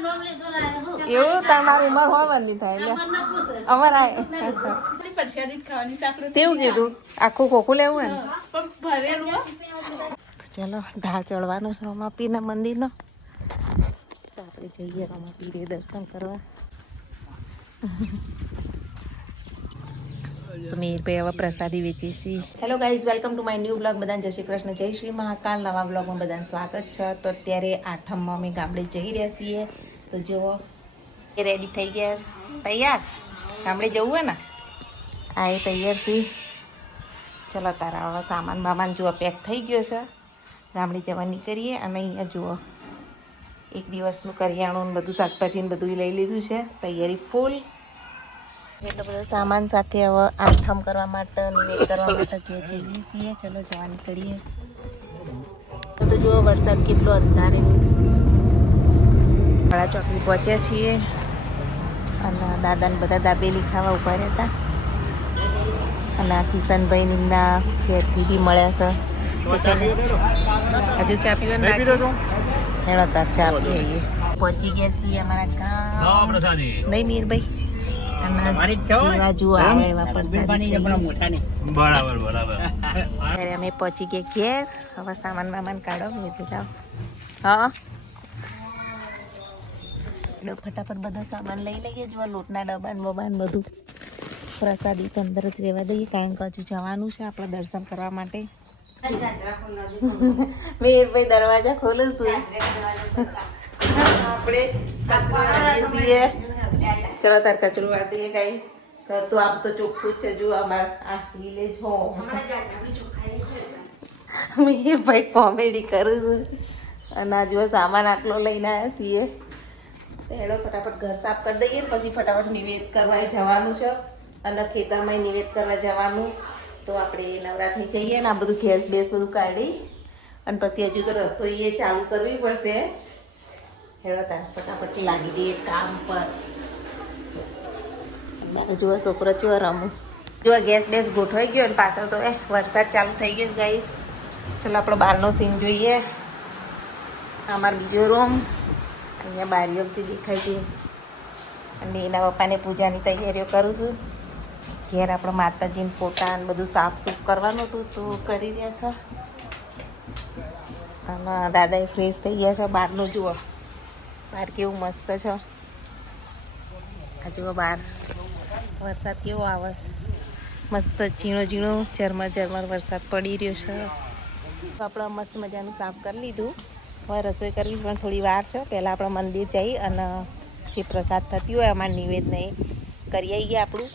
એવું તમારી ઉંમર હોવાની થાય અમારા તેવું કીધું આખું ખોખું લેવું ને ચલો ઢાળ ચડવાનો છે રમાપીરના મંદિરનો તો આપણે જઈએ રમાપીરે દર્શન કરવા તો મેરભાઈ હવે પ્રસાદી વેચી છે. Hello guys, welcome to my new blog. બધાને જય શ્રી કૃષ્ણ, જય શ્રી મહાકાલ. નવા બ્લોગમાં બધાને સ્વાગત છે. તો અત્યારે આઠમમાં અમે ગામડે જઈ રહ્યા છીએ. તો જુઓ એ રેડી થઈ ગયા, તૈયાર ગામડે જવું હોય ને આ એ તૈયાર છે. ચલો તારા હવે સામાન બામાન જુઓ પેક થઈ ગયો છે. ગામડે જવા નીકળીએ. અને અહીંયા જુઓ એક દિવસનું કરિયાણું બધું શાકભાજી ને બધું લઈ લીધું છે. તૈયારી ફૂલ. એટલો બધો સામાન સાથે હવે આઠમ કરવા માટે નિવેદ કરવા માટે ઘેર જઈએ છીએ. ચલો જવા નીકળીએ. તો જુઓ વરસાદ કેટલો અંધારે વાળા ચોકડી પહોંચ્યા છીએ. અને દાદાને બધા દાબેલી ખાવા ઉભા રહેતા. અને આ કિશનભાઈના ઘેરથી બી મળ્યા છે. હજુ ચા પીવા હેડો તાર ચા પીએ. પહોંચી ગયા છીએ અમારા ગામ. નહીં મીરભાઈ અમે પહોંચી ગયા ઘેર. હવે સામાન વામાન કાઢો લાવ. હા ફટાફટ બધો સામાન લઈ લઈએ. જો લોટના ડબ્બા ને બબાન બધું પ્રસાદી તો અંદર જ રહેવા દઈએ, કારણ કે હજુ જવાનું છે આપણે દર્શન કરવા માટે. મેરભાઈ દરવાજા ખોલું છું. આપણે છીએ. ચલો તાર કચરો વાળી દઈએ ગાઈસ. તો આમ તો ચોખ્ખું જ છે. જો અમારા આ વિલેજ હોમ. મેરભાઈ કોમેડી કરું છું. અને આ જો સામાન આટલો લઈને આવ્યા છીએ. હેડો ફટાફટ ઘર સાફ કરી દઈએ. પછી ફટાફટ નિવેદ કરવા જવાનું છે. અને ખેતરમાં નિવેદ કરવા જવાનું. તો આપણે નવરાત્રી જઈએ ને આ બધું ગેસ બેસ બધું કાઢી અને પછી હજુ તો રસોઈ એ ચાલુ કરવી પડશે. હેડો તાર ફટાફટ લાગી જઈએ કામ પર. જુઓ છોકરો ચેવો રમું. જો ગેસ બેસ ગોઠવાઈ ગયો અને પાછળ તો વરસાદ ચાલુ થઈ ગયો ગાઈસ. ચલો આપણો બહારનો સીન જોઈએ. અમારો બીજો રૂમ અહીંયા બારીઓથી દેખાય છે. અને એના પપ્પાને પૂજાની તૈયારીઓ કરું છું. ઘેર આપણે માતાજીને ફોટા ને બધું સાફ સૂફ કરવાનું હતું તો કરી રહ્યા છે. અને દાદાએ ફ્રેશ થઈ ગયા છે. બહારનું જુઓ બહાર કેવું મસ્ત છે. આ જુઓ બહાર વરસાદ કેવો આવે છે. મસ્ત ઝીણો ઝીણો ઝરમર ઝરમર વરસાદ પડી રહ્યો છે. તો આપણે મસ્ત મજાનું સાફ કરી લીધું. હવે રસોઈ કરવી પણ થોડી વાર છે. પહેલાં આપણે મંદિર જઈ અને જે પ્રસાદ થતી હોય અમારા નિવેદન એ કરી આવીએ આપણું.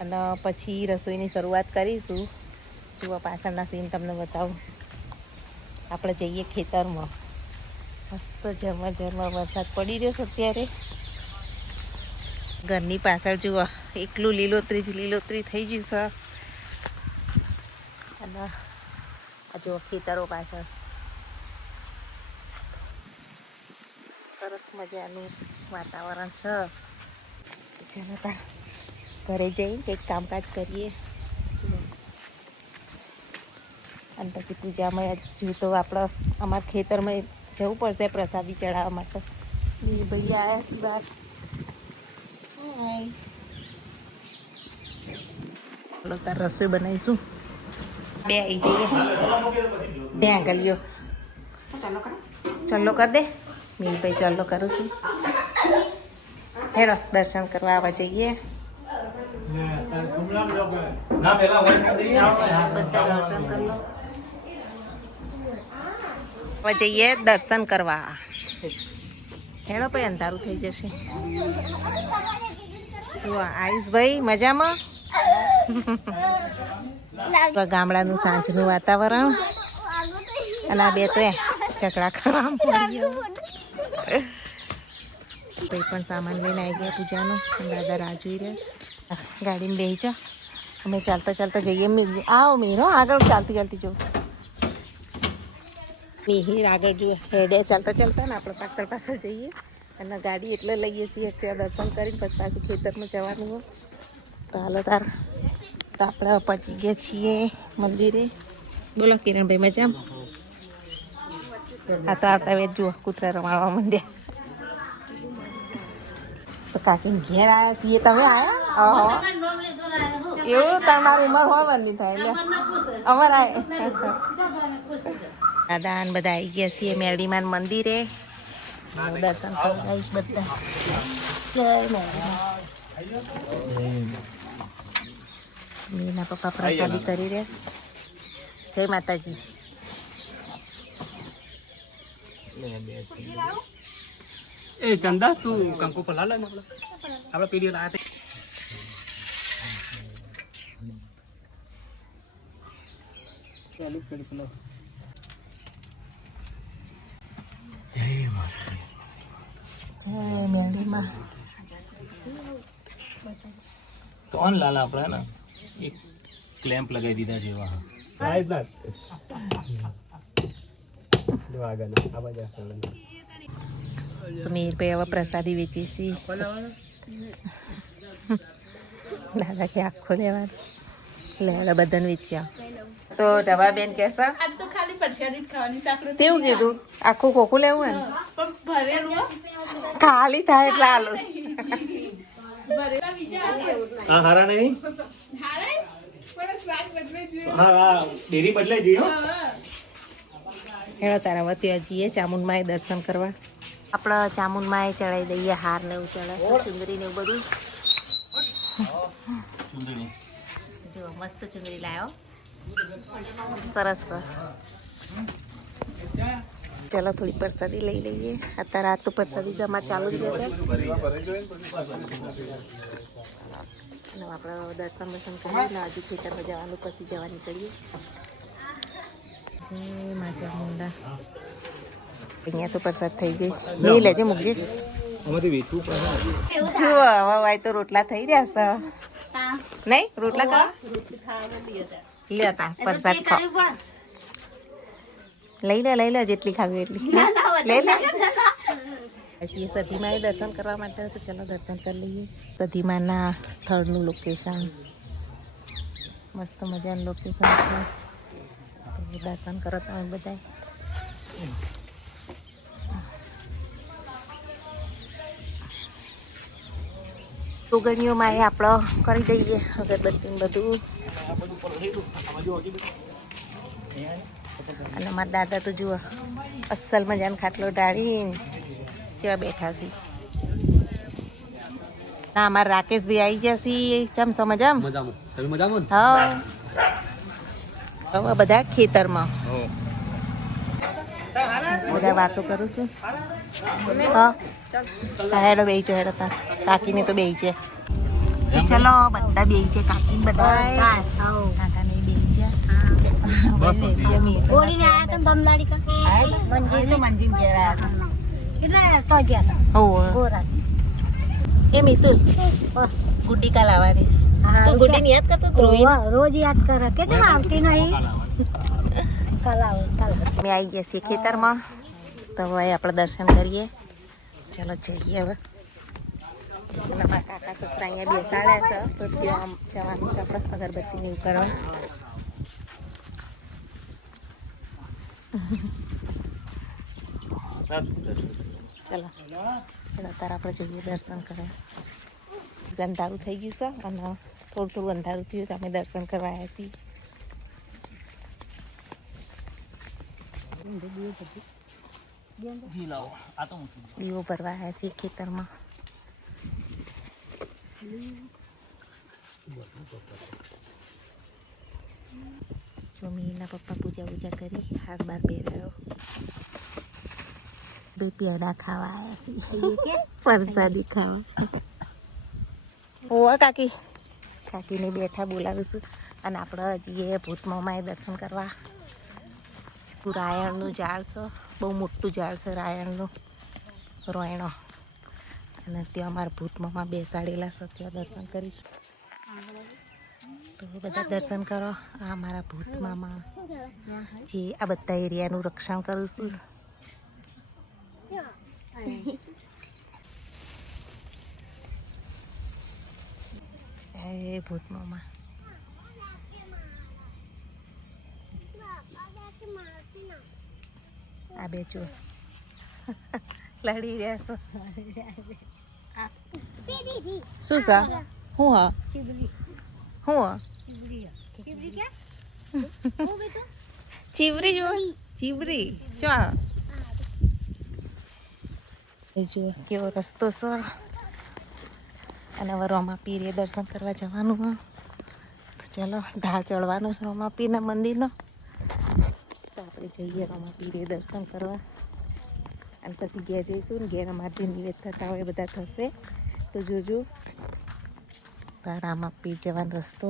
અને પછી રસોઈની શરૂઆત કરીશું. જુઓ પાછળના સીન તમને બતાવું. આપણે જઈએ ખેતરમાં. મસ્ત ઝરમર ઝરમર વરસાદ પડી રહ્યો છે અત્યારે. ઘરની પાછળ જુઓ એકલું લીલોતરી જ લીલોતરી થઈ ગયું છે. અને આ જુઓ ખેતરો પાછળ સરસ મજાનું વાતાવરણ છે. ચાલો તાર ઘરે જઈ કંઈક કામકાજ કરીએ. અને પછી પૂજામાં હજુ તો આપણે અમારા ખેતરમાં જવું પડશે પ્રસાદી ચડાવવા માટે. ભાઈ આવ્યા છે બહાર. ચાલો તાર રસોઈ બનાવીશું. બે આવી જઈએ ત્યાં ગલ્યો. ચાલો કર દે મીરભાઈ. ચાલો કરું છું. હેડો દર્શન કરવા આવવા જઈએ. બધા દર્શન કરી લો. હવે જઈએ દર્શન કરવા. હેડો ભાઈ અંધારું થઈ જશે. આયુષભાઈ મજામાં? ગામડાનું સાંજનું વાતાવરણ. અને આ બે તો ઝઘડા કરવા પડી. કોઈ પણ સામાન લઈને આવી ગયા પૂજાનો. દાદા રાહ જોઈ રહ્યા. ગાડીમાં બેસી જા. અમે ચાલતા ચાલતા જઈએ. આવો મીરો આગળ ચાલતી ચાલતી જો. મિહિર આગળ જુએ હેડે ચાલતા ચાલતા ને આપણે પાછળ પાછળ જઈએ. અને ગાડી એટલે લઈએ છીએ ત્યાં દર્શન કરીને પછી પાછું ખેતરમાં જવાનું હોય. તો હાલો તાર તો આપણે પહોંચી ગયા છીએ મંદિરે. બોલો કિરણભાઈ મજામાં? આ તો આવતા વેચ જુઓ કૂતરા રમાડવા માંડ્યા. તો કાકી ઘેર આવ્યા છીએ, તમે આવ્યા? ઓહો, એવું તમારી ઉંમર હોય બની થાય એટલે અમાર દાદા ને બધા આવી ગયા છીએ મેરડીમાન મંદિરે દર્શન કરવા આવીશ બધા. જય મેરડીમાં. મીના પપ્પા પ્રસાદી કરી રહ્યા. જય માતાજી. એ ચંદા તું કંકુ પર લાલા ને આપણે પીડી લાયા ચાલુ કરી પેલો. જય મેરડીમાં. કોણ લાલા આપણે ને એક ક્લેમ્પ લગાવી દીધા જેવા. હા જ ના આગળ આ બાજુ તો મીરભાઈ હવે પ્રસાદી વેચી છે. દાદા કે આખો લેવાનું લેવાના બધાને વેચ્યા. તો દવા બેન કહેશે આજ તો ખાલી પ્રસાદી જ ખાવાની સાકર તેવું કીધું આખું ખોખું લેવું હોય ને પણ ભરેલું ખાલી થાય એટલે આલો. ભરેલા બીજા હા હારા નહીં હારે પણ સ્વાદ બદલાઈ ગયો. હા હા ડેરી બદલાઈ ગઈ હો. હેડો તારા વતી જઈએ ચામુંડમાએ દર્શન કરવા. આપણે ચામુંડમાએ ચડાવી દઈએ હાર ને એવું ચડાવે ચુંદરી ને એવું બધું. જો મસ્ત ચુંદરી લાવ્યો સરસ. ચાલો થોડી પ્રસાદી લઈ લઈએ. અત્યારે આ તો પ્રસાદી જમા ચાલુ જ રહે. આપણે દર્શન બર્શન કરીએ ને હજુ ખેતરમાં જવાનું પછી જવા નીકળીએ. જય માતા મુંડા. અહીંયા તો પ્રસાદ થઈ ગઈ. નહીં લેજે મૂકજે. જો હવે તો રોટલા થઈ રહ્યા છે. નહીં રોટલા ખાવા લેતા પ્રસાદ ખાઓ. લઈ લે જેટલી ખાવી એટલી લઈ લે. સધીમાએ દર્શન કરવા માટે તો ચાલો દર્શન કરી લઈએ. સધીમાના સ્થળનું લોકેશન મસ્ત મજાનું લોકેશન છે. તો દર્શન કરો તમે બધા. સુગણીઓમાં એ આપણો કરી દઈએ અગરબત્તી બધું. અને મારા દાદા તો જુઓ અસલ મજાનો ખાટલો ડાળીને જેવા બેઠા છે. ના અમારા રાકેશભાઈ આવી ગયા છે. ચમસો મજામાં. હા હવે બધા ખેતરમાં બધા વાતો કરું છું. હા હેડો બેહી છે. હેડો તાર કાકીને તો બેહી છે. તો ચલો બધા બેહી છે. કાકીને બધા કાકાને બેહી છે. એ મિતુલ ગુડી કા લાવવાની. તું ગુડી ને યાદ કરતો રોજ યાદ કરે કે તમે આવતી નહીં. અમે આવી ગયા છીએ ખેતરમાં. તો હવે આપણે દર્શન કરીએ. ચાલો જઈએ હવે. મારા કાકા સસરા અહીંયા બેસાડ્યા છે તો ત્યાં જવાનું છે આપણે અગરબત્તી ને એવું કરવા. ચલો અત્યારે આપણે જઈએ દર્શન કરવા. અંધારું થઈ ગયું છે અને થોડું થોડું અંધારું થયું તો અમે દર્શન કરવા આવ્યા છીએ. દીવો ભરવા આવ્યા છીએ ખેતરમાં. મમ્મીના પપ્પા પૂજા કરી હાથ બાર પહેરાયો. બે પેડા ખાવા આવ્યા છીએ પ્રસાદી ખાવા. ઓવા કાકીને બેઠા બોલાવીશું. અને આપણે જઈએ ભૂતમામાએ દર્શન કરવા. રાયણનું ઝાડ છે. બહુ મોટું ઝાડ છે રાયણનું રોયણો. અને ત્યાં અમારા ભૂતમામા બેસાડેલા છે. ત્યાં દર્શન કરીશું. તો બધા દર્શન કરો. આ મારા ભૂતમામા જે આ બધા એરિયાનું રક્ષણ કરું છું. એ ભૂતમામા આ બે જો લડી રહ્યા છો. શું છે હું હા ચીબરી હું હા ચીબરી કે હું બેટું ચીવરી જો ચીવરી ચા જો કેવો રસ્તો છે અને હવે રોમાપીરે દર્શન કરવા જવાનું હોય તો ચલો ઢાળ ચડવાનું છે રોમાપીરના મંદિરનો તો આપણે જઈએ રોમાપીરે દર્શન કરવા અને પછી ઘેર જઈશું ને ઘેર અમારે જે નિવેદ થતા હોય બધા થશે તો જોજો રામાપીર જવાનો રસ્તો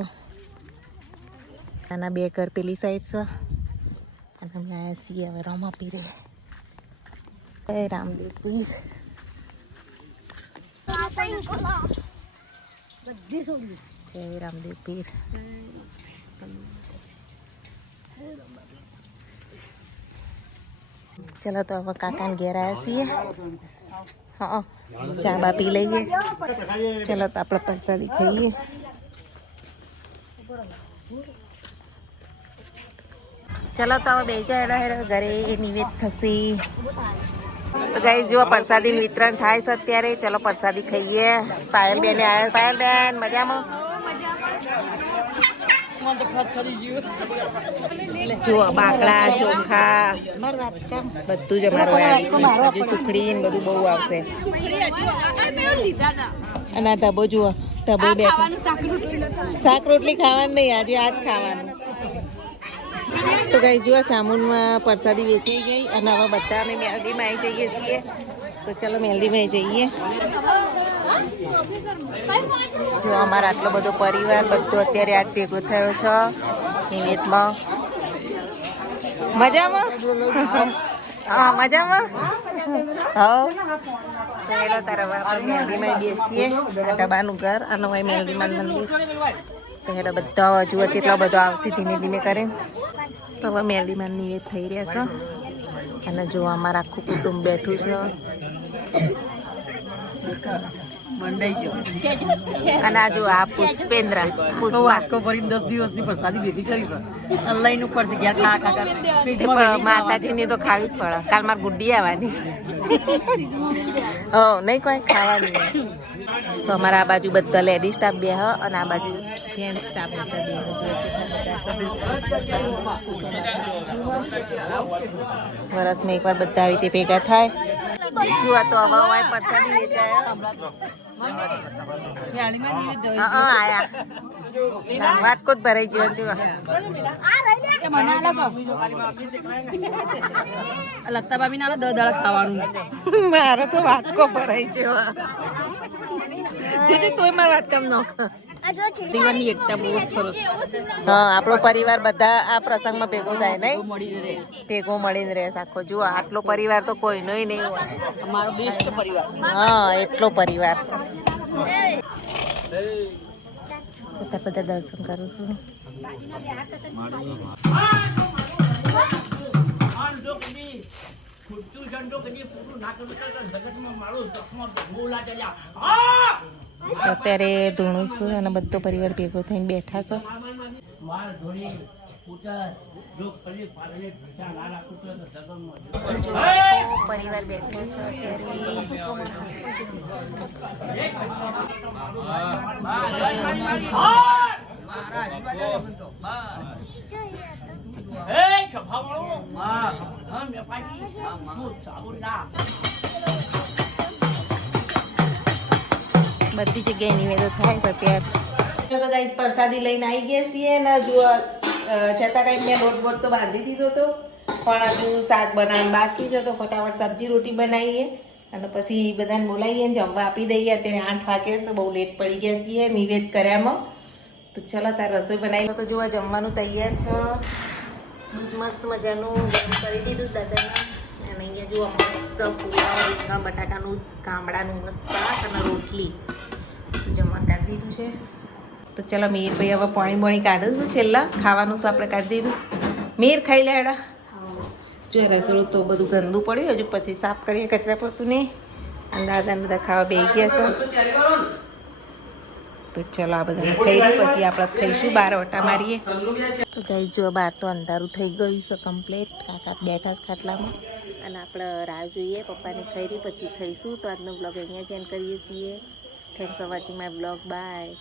આના બે ઘર પેલી સાઈડ છે અને અમે આવ્યા છીએ હવે રોમાપીરે જય રામદેવ પીર બધી સોગલી જય રામદેવ પીર ચલો તો હવે કાકાને ઘેર આવ્યા છીએ હા ચા બા પી લઈએ ચલો તો આપણે પ્રસાદી ખાઈએ ચલો તો હવે બેજા હેડો ઘરે નિવેદ થશે તો ગાઈ જો પ્રસાદી વિતરણ થાય છે અત્યારે ચલો પ્રસાદી ખાઈએ પાયલ બેન આવ્યા પાયલ બેન મજામાં જુઓ બાકડા ચોખા બધું જ અમારું હજુ સુખડી ને બધું બહુ આવશે અને આ ઢબો જુઓ ઢબો બેઠો શાક રોટલી ખાવાનું નહીં આજે આજ ખાવાનું તો ગઈ જુઓ ચામુંડમાં પ્રસાદી વેચાઈ ગઈ અને હવે બધા અમે મેલડીમાં આવી જઈએ છીએ તો ચલો મેલડીમાં જઈએ જો અમારો આટલો બધો પરિવાર બધો અત્યારે આજ ભેગો થયો છે નિવેદમાં મજામાં હા મજામાં હા તો એલો તારા આપણે મેલડીમાં બેસીએ આ ડબ્બાનું ઘર અને હોય મેલડીમાં મંદિર તો હેડો બધા જુઓ જેટલો બધો આવશે ધીમે ધીમે કરીને તો હવે મેલડીમાં નિવેદ થઈ રહ્યા છે અને જો અમારું આખું કુટુંબ બેઠું છે અને આ જો આ પુષ્પેન્દ્ર પુષ્પા ભરી 10 દિવસની પ્રસાદી ભેગી કરી છે લઈને ઉપર છે ગયા કાકા માતાજીની તો ખાવી જ પડે કાલ મારે ગુડ્ડી આવવાની છે હો નહીં કોઈ ખાવાની તો અમારા આ બાજુ બધા લેડીઝ સ્ટાફ બે હ અને આ બાજુ જેન્ટ્સ સ્ટાફ બધા બે વર્ષમાં એકવાર બધા આવી રીતે ભેગા થાય જુઓ તો હવે હોય પ્રસાદી વેચાય આયા વાટકો જ ભરાઈ ગયો જુઓ લગતા બાબી ના 10 દાડા ખાવાનું મારો તો વાટકો ભરાઈ ગયો જોજે તોય મારા વાટકામ નોખ પરિવારની એકતા બહુ જ સરસ હા આપણો પરિવાર બધા આ પ્રસંગમાં ભેગો થાય નહીં ભેગો મળીને રહે આખો જુઓ આટલો પરિવાર તો કોઈનો નહીં હોય અમારો બેસ્ટ પરિવાર હા એટલો પરિવાર છે બધા દર્શન કરું છું અત્યારે ધૂણું છું અને બધો પરિવાર ભેગો થઈને બેઠા છે પરિવાર બેઠો છે બધી જગ્યાએ નિવેદન થાય છે અત્યારે તો ગાઈસ પ્રસાદી લઈને આવી ગયા છીએ ને જો છતાં કંઈ મેં લોટ તો બાંધી દીધો હતો પણ હજુ શાક બનાવવાનું બાકી છે તો ફટાફટ સબ્જી રોટી બનાવીએ અને પછી બધાને બોલાવીએ ને જમવા આપી દઈએ અત્યારે 8 વાગે છે બહુ લેટ પડી ગયા છીએ નિવેદ કર્યામાં તો ચલો તાર રસોઈ બનાવી તો જોવા જમવાનું તૈયાર છે મસ્ત મજાનું ગરમ કરી દીધું દાદાને અને અહીંયા જો મસ્ત ફુલાવ રીંગણ બટાકાનું કામડાનું મસ્ત શાક અને રોટલી જમવાનું કાઢી દીધું છે તો ચલો મીરભાઈ હવે પાણી કાઢું છું છેલ્લા ખાવાનું તો આપણે કાઢી દીધું મીર ખાઈ લે હેડા જો રસોડું તો બધું ગંદુ પડ્યું હજુ પછી સાફ કરીએ કચરા પોતું નહીં અને દાદાને બધા ખાવા બેસી ગયા છે તો ચલો આ બધાને ખાઈ દઈએ પછી આપણે ખાઈશું 12 વટા મારીએ તો ગાઈ જો બહાર તો અંધારું થઈ ગયું છે કમ્પ્લીટ કાકા બેઠા છે ખાટલામાં અને આપણે રાહ જોઈએ પપ્પાને ખાઈ પછી ખાઈશું તો આજનો બ્લોગ અહીંયા જ એન્ડ કરીએ છીએ thanks for watching my blog by.